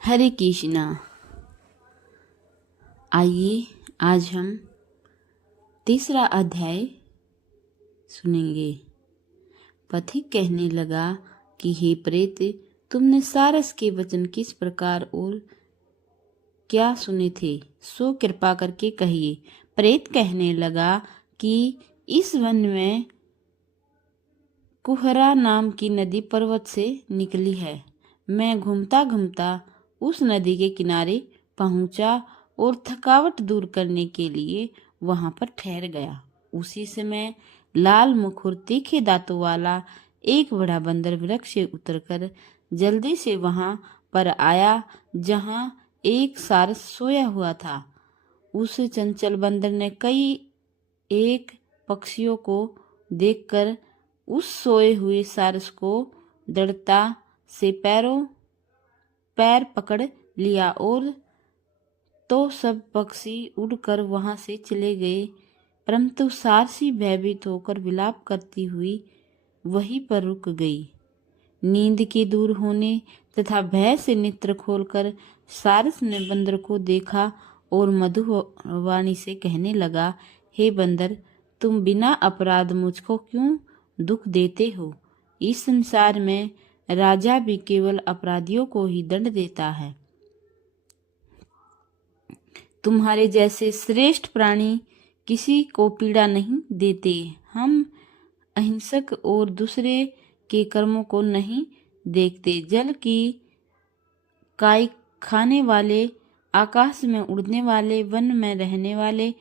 हरे कृष्णा। आइए आज हम तीसरा अध्याय सुनेंगे। पथिक कहने लगा कि हे प्रेत, तुमने सारस के वचन किस प्रकार और क्या सुने थे, सो कृपा करके कहिए। प्रेत कहने लगा कि इस वन में कुहरा नाम की नदी पर्वत से निकली है। मैं घूमता घूमता उस नदी के किनारे पहुंचा और थकावट दूर करने के लिए वहां पर ठहर गया। उसी समय लाल मुख और तीखे दांतों वाला एक बड़ा बंदर वृक्ष से उतरकर जल्दी से वहां पर आया जहां एक सारस सोया हुआ था। उस चंचल बंदर ने कई एक पक्षियों को देखकर उस सोए हुए सारस को दृढ़ता से पैर पकड़ लिया और तो सब पक्षी उड़कर वहां से चले गए, परंतु सारसी भयभीत होकर विलाप करती हुई वहीं पर रुक गई। नींद के दूर होने तथा भय से नेत्र खोलकर सारस ने बंदर को देखा और मधुर वाणी से कहने लगा, हे बंदर, तुम बिना अपराध मुझको क्यों दुख देते हो? इस संसार में राजा भी केवल अपराधियों को ही दंड देता है। तुम्हारे जैसे श्रेष्ठ प्राणी किसी को पीड़ा नहीं देते। हम अहिंसक और दूसरे के कर्मों को नहीं देखते। जल की काई खाने वाले, आकाश में उड़ने वाले, वन में रहने वाले,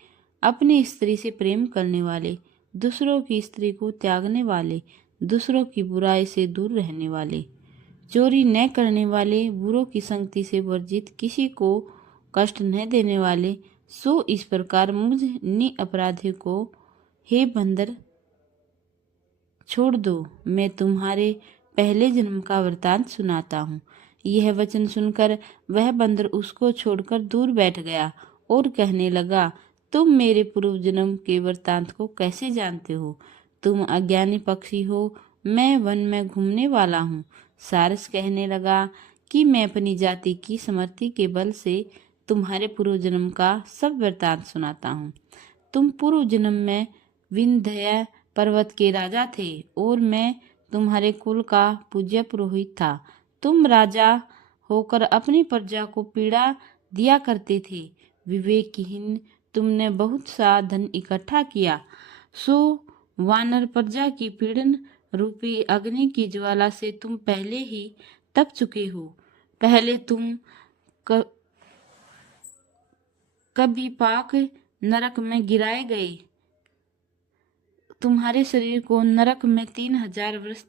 अपनी स्त्री से प्रेम करने वाले, दूसरों की स्त्री को त्यागने वाले, दूसरों की बुराई से दूर रहने वाले, चोरी न करने वाले, बुरों की संगति से वर्जित, किसी को कष्ट न देने वाले, सो इस प्रकार मुझ निअपराधी को हे बंदर छोड़ दो। मैं तुम्हारे पहले जन्म का वृतांत सुनाता हूँ। यह वचन सुनकर वह बंदर उसको छोड़कर दूर बैठ गया और कहने लगा, तुम मेरे पूर्व जन्म के वृतांत को कैसे जानते हो? तुम अज्ञानी पक्षी हो, मैं वन में घूमने वाला हूँ। सारस कहने लगा कि मैं अपनी जाति की समर्थी के बल से तुम्हारे पूर्व जन्म का सब वृतांत सुनाता हूँ। तुम पूर्व जन्म में विंध्य पर्वत के राजा थे और मैं तुम्हारे कुल का पूज्य पुरोहित था। तुम राजा होकर अपनी प्रजा को पीड़ा दिया करते थे। विवेकहीन तुमने बहुत सा धन इकट्ठा किया, सो वानर प्रजा की पीड़न रूपी अग्नि की ज्वाला से तुम पहले ही तप चुके हो। पहले तुम कभी पाक नरक में गिराए गए। तुम्हारे शरीर को नरक में 3000 वर्ष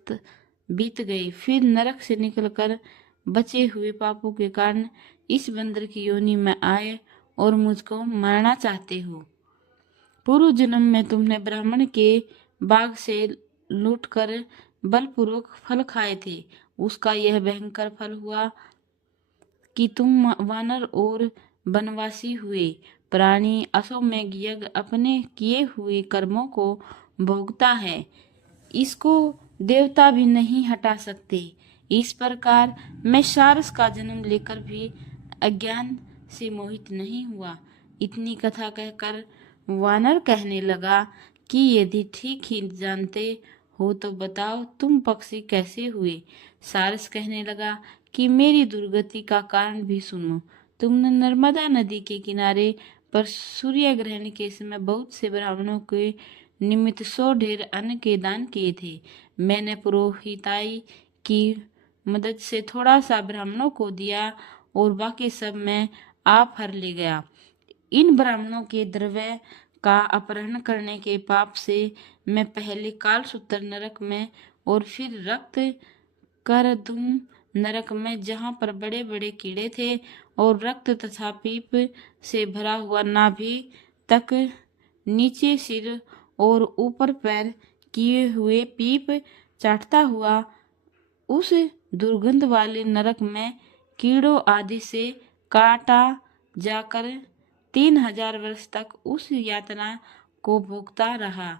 बीत गए। फिर नरक से निकलकर बचे हुए पापों के कारण इस बंदर की योनि में आए और मुझको मारना चाहते हो। पूर्व जन्म में तुमने ब्राह्मण के बाग से लूटकर बलपूर्वक फल खाए थे। उसका यह भयंकर फल हुआ कि तुम वानर और वनवासी हुए। प्राणी अश्वमेध यज्ञ अपने किए हुए कर्मों को भोगता है, इसको देवता भी नहीं हटा सकते। इस प्रकार मैं सारस का जन्म लेकर भी अज्ञान से मोहित नहीं हुआ। इतनी कथा कहकर वानर कहने लगा कि यदि ठीक ही जानते हो तो बताओ, तुम पक्षी कैसे हुए? सारस कहने लगा कि मेरी दुर्गति का कारण भी सुनो। तुमने नर्मदा नदी के किनारे पर सूर्य ग्रहण के समय बहुत से ब्राह्मणों के निमित्त 100 ढेर अन्न के दान किए थे। मैंने पुरोहिताई की मदद से थोड़ा सा ब्राह्मणों को दिया और बाकी सब मैं आप हर ले गया। इन ब्राह्मणों के द्रव्य का अपहरण करने के पाप से मैं पहले कालसूत्र नरक में और फिर रक्त कर धूम नरक में, जहाँ पर बड़े बड़े कीड़े थे और रक्त तथा पीप से भरा हुआ नाभि तक नीचे सिर और ऊपर पैर किए हुए पीप चाटता हुआ, उस दुर्गंध वाले नरक में कीड़ों आदि से काटा जाकर 3000 वर्ष तक उस यातना को भोगता रहा।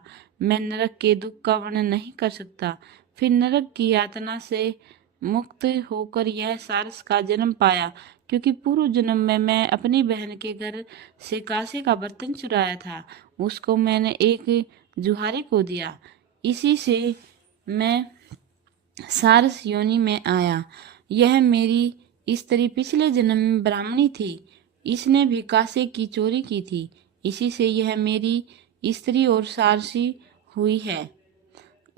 मैं नरक के दुख का वर्णन नहीं कर सकता। फिर नरक की यातना से मुक्त होकर यह सारस का जन्म पाया, क्योंकि पूर्व जन्म में मैं अपनी बहन के घर से कांसे का बर्तन चुराया था। उसको मैंने एक जुहारे को दिया। इसी से मैं सारस योनि में आया। यह मेरी स्त्री पिछले जन्म में ब्राह्मणी थी। इसने भी कांसे की चोरी की थी। इसी से यह मेरी स्त्री और सारसी हुई है।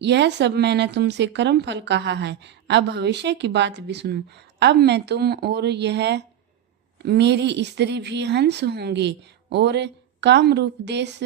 यह सब मैंने तुमसे कर्म फल कहा है। अब भविष्य की बात भी सुनो। अब मैं तुम और यह मेरी स्त्री भी हंस होंगे और काम रूप देश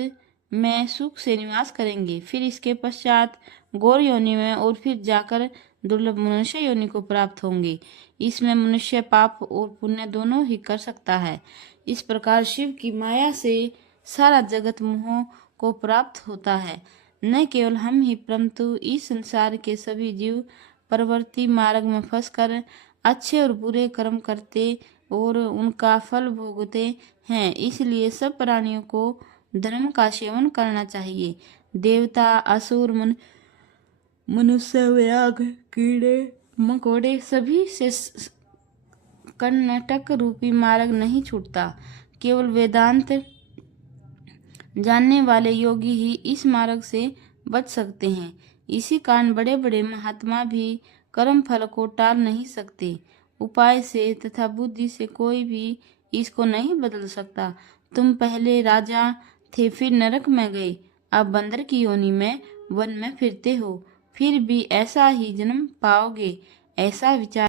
में सुख से निवास करेंगे। फिर इसके पश्चात गौर योनि में और फिर जाकर दुर्लभ मनुष्य योनि को प्राप्त होंगे। इसमें मनुष्य पाप और पुण्य दोनों ही कर सकता है। इस प्रकार शिव की माया से सारा जगत मोह को प्राप्त होता है। न केवल हम ही परंतु इस संसार के सभी जीव प्रवृत्ति मार्ग में फंसकर अच्छे और बुरे कर्म करते और उनका फल भोगते हैं। इसलिए सब प्राणियों को धर्म का सेवन करना चाहिए। देवता, असुर, मनुष्य, व्याघ्र, कीड़े मकोड़े सभी से कर्नाटक रूपी मार्ग नहीं छूटता। केवल वेदांत जानने वाले योगी ही इस मार्ग से बच सकते हैं। इसी कारण बड़े बड़े महात्मा भी कर्म फल को टाल नहीं सकते। उपाय से तथा बुद्धि से कोई भी इसको नहीं बदल सकता। तुम पहले राजा थे, फिर नरक में गए, अब बंदर की योनि में वन में फिरते हो, फिर भी ऐसा ही जन्म पाओगे। ऐसा विचार